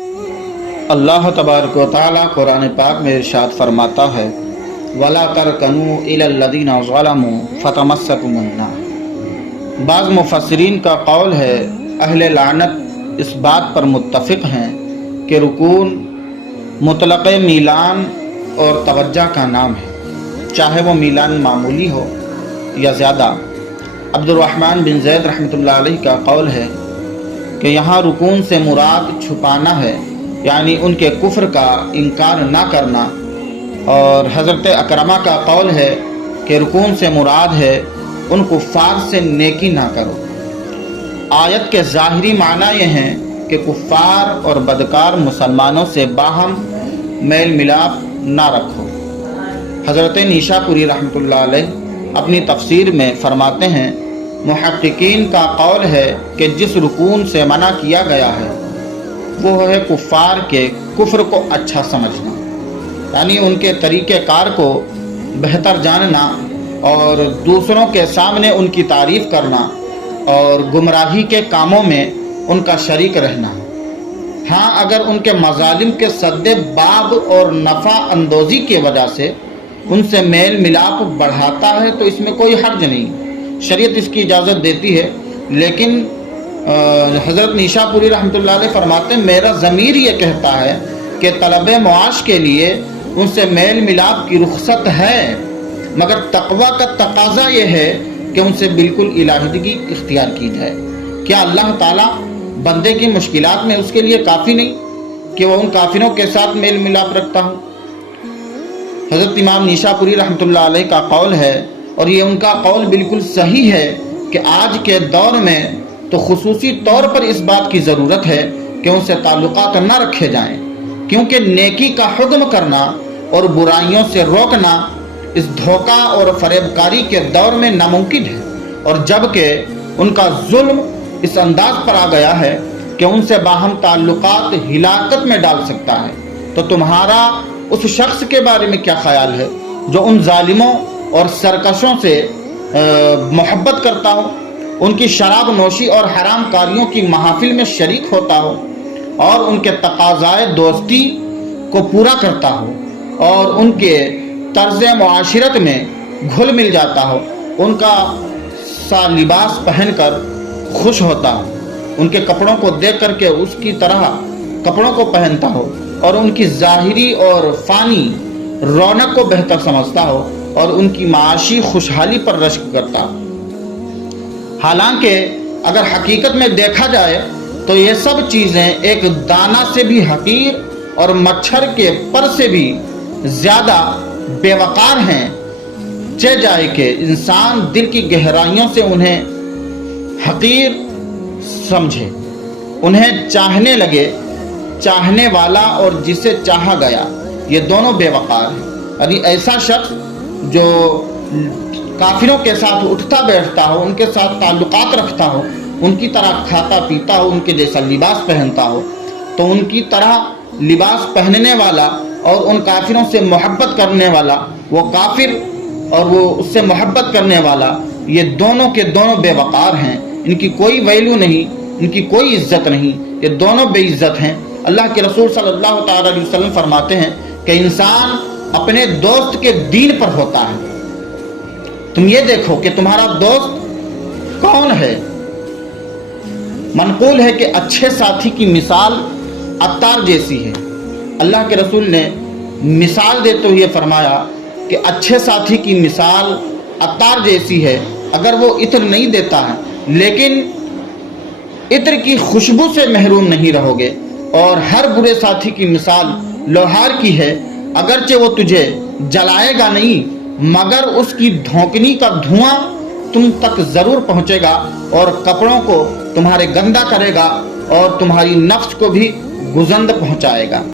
اللہ تبارک و تعالیٰ قرآن پاک میں ارشاد فرماتا ہے وَلَا تَرْكَنُوا إِلَى الَّذِينَ ظَلَمُوا فَتَمَسَّكُمُ النَّارُ۔ بعض مفسرین کا قول ہے اہل لعنت اس بات پر متفق ہیں کہ رکون مطلق میلان اور توجہ کا نام ہے، چاہے وہ میلان معمولی ہو یا زیادہ۔ عبد الرحمن بن زید رحمۃ اللہ علیہ کا قول ہے کہ یہاں رکون سے مراد چھپانا ہے، یعنی ان کے کفر کا انکار نہ کرنا، اور حضرت اکرمہ کا قول ہے کہ رکون سے مراد ہے ان کفار سے نیکی نہ کرو۔ آیت کے ظاہری معنی یہ ہیں کہ کفار اور بدکار مسلمانوں سے باہم میل ملاپ نہ رکھو۔ حضرت نیشاپوری رحمۃ اللہ علیہ اپنی تفسیر میں فرماتے ہیں محققین کا قول ہے کہ جس رکون سے منع کیا گیا ہے وہ ہے کفار کے کفر کو اچھا سمجھنا، یعنی ان کے طریقہ کار کو بہتر جاننا اور دوسروں کے سامنے ان کی تعریف کرنا اور گمراہی کے کاموں میں ان کا شریک رہنا۔ ہاں، اگر ان کے مظالم کے سد باب اور نفع اندوزی کی وجہ سے ان سے میل ملاپ بڑھاتا ہے تو اس میں کوئی حرج نہیں، شریعت اس کی اجازت دیتی ہے، لیکن حضرت نیشاپوری رحمۃ اللہ علیہ فرماتے ہیں میرا ضمیر یہ کہتا ہے کہ طلب معاش کے لیے ان سے میل ملاپ کی رخصت ہے، مگر تقوی کا تقاضا یہ ہے کہ ان سے بالکل علیحدگی اختیار کی جائے۔ کیا اللہ تعالیٰ بندے کی مشکلات میں اس کے لیے کافی نہیں کہ وہ ان کافروں کے ساتھ میل ملاپ رکھتا ہو؟ حضرت امام نیشاپوری رحمۃ اللہ علیہ کا قول ہے، اور یہ ان کا قول بالکل صحیح ہے، کہ آج کے دور میں تو خصوصی طور پر اس بات کی ضرورت ہے کہ ان سے تعلقات نہ رکھے جائیں، کیونکہ نیکی کا حکم کرنا اور برائیوں سے روکنا اس دھوکہ اور فریب کاری کے دور میں ناممکن ہے، اور جبکہ ان کا ظلم اس انداز پر آ گیا ہے کہ ان سے باہم تعلقات ہلاکت میں ڈال سکتا ہے، تو تمہارا اس شخص کے بارے میں کیا خیال ہے جو ان ظالموں اور سرکشوں سے محبت کرتا ہو، ان کی شراب نوشی اور حرام کاریوں کی محافل میں شریک ہوتا ہو، اور ان کے تقاضائے دوستی کو پورا کرتا ہو، اور ان کے طرز معاشرت میں گھل مل جاتا ہو، ان کا سا لباس پہن کر خوش ہوتا ہو، ان کے کپڑوں کو دیکھ کر کے اس کی طرح کپڑوں کو پہنتا ہو، اور ان کی ظاہری اور فانی رونق کو بہتر سمجھتا ہو، اور ان کی معاشی خوشحالی پر رشک کرتا ہو۔ حالانکہ اگر حقیقت میں دیکھا جائے تو یہ سب چیزیں ایک دانہ سے بھی حقیر اور مچھر کے پر سے بھی زیادہ بے وقار ہیں، چہ جائے کہ انسان دل کی گہرائیوں سے انہیں حقیر سمجھے، انہیں چاہنے لگے۔ چاہنے والا اور جسے چاہا گیا یہ دونوں بے وقار ہیں، یعنی ایسا شخص جو کافروں کے ساتھ اٹھتا بیٹھتا ہو، ان کے ساتھ تعلقات رکھتا ہو، ان کی طرح کھاتا پیتا ہو، ان کے جیسا لباس پہنتا ہو، تو ان کی طرح لباس پہننے والا اور ان کافروں سے محبت کرنے والا، وہ کافر اور وہ اس سے محبت کرنے والا، یہ دونوں کے دونوں بے وقار ہیں، ان کی کوئی ویلیو نہیں، ان کی کوئی عزت نہیں، یہ دونوں بے عزت ہیں۔ اللہ کے رسول صلی اللہ تعالیٰ علیہ وسلم فرماتے ہیں کہ انسان اپنے دوست کے دین پر ہوتا ہے۔ تم یہ دیکھو کہ تمہارا دوست کون ہے۔ منقول ہے کہ اچھے ساتھی کی مثال عطار جیسی ہے۔ اللہ کے رسول نے مثال دیتے ہوئے فرمایا کہ اچھے ساتھی کی مثال عطار جیسی ہے، اگر وہ عطر نہیں دیتا ہے لیکن عطر کی خوشبو سے محروم نہیں رہو گے، اور ہر برے ساتھی کی مثال لوہار کی ہے، اگرچہ وہ تجھے جلائے گا نہیں مگر اس کی دھونکنی کا دھواں تم تک ضرور پہنچے گا، اور کپڑوں کو تمہارے گندا کرے گا اور تمہاری نفس کو بھی گزند پہنچائے گا۔